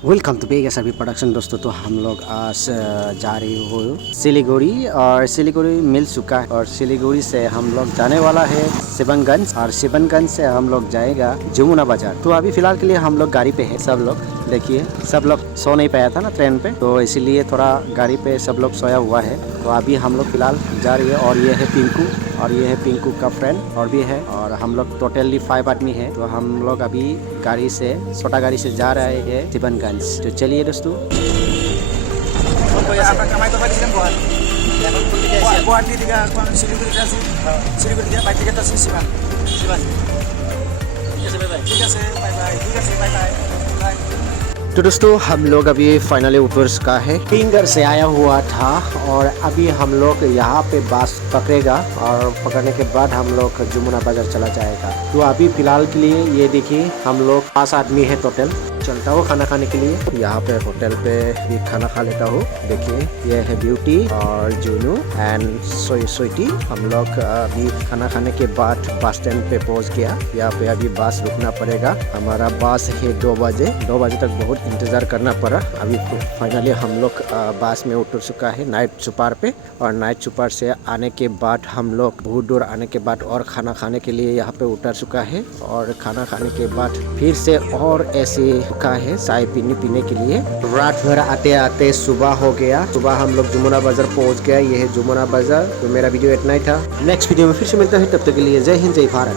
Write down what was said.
Welcome to beg सभी production. दोस्तों तो हम लोग आज जा रही हो सिलीगुड़ी और सिलीगुड़ी मिल चुका है और सिलीगुड़ी से हम लोग जाने वाला है शिवनगंज और शिवनगंज से हम लोग जाएगा जमुना बाजार। तो अभी फिलहाल के लिए हम लोग गाड़ी पे है। सब लोग देखिए, सब लोग सो नहीं पाया था ना ट्रेन पे, तो इसीलिए थोड़ा गाड़ी पे सब लोग सोया हुआ है। तो अभी हम लोग फिलहाल जा रही है और ये है पिंकू और ये है पिंकू का फ्रेंड और भी है और हम लोग टोटली 5 आदमी है। तो हम लोग अभी गाड़ी से छोटा गाड़ी से जा रहे हैं शिवनगंज। तो चलिए दोस्तों। तो दोस्तों हम लोग अभी फाइनली उतर चुका है। फिंगर से आया हुआ था और अभी हम लोग यहाँ पे बस पकड़ेगा और पकड़ने के बाद हम लोग जमुना बाजार चला जाएगा। तो अभी फिलहाल के लिए ये देखिए, हम लोग 5 आदमी है टोटल। चलता हूँ खाना खाने के लिए। यहाँ पे होटल पे भी खाना खा लेता हूँ। देखिए ये है ब्यूटी और जूनू एंड स्वीटी। हम लोग अभी खाना खाने के बाद बस स्टैंड पे पहुँच गया। यहाँ पे अभी बस रुकना पड़ेगा। हमारा बस है 2 बजे। 2 बजे तक बहुत इंतजार करना पड़ा। अभी फाइनली हम लोग बस में उतर चुका है नाइट सुपर पे। और नाइट सुपर से आने के बाद हम लोग बहुत दूर आने के बाद और खाना खाने के लिए यहाँ पे उतर चुका है। और खाना खाने के बाद फिर से और ऐसे का है चाय पीने के लिए। रात भर आते आते सुबह हो गया। सुबह हम लोग जमुना बाजार पहुंच गया। ये है जमुना बाजार। तो मेरा वीडियो इतना ही था। नेक्स्ट वीडियो में फिर से मिलता है, तब तक के लिए जय हिंद जय भारत।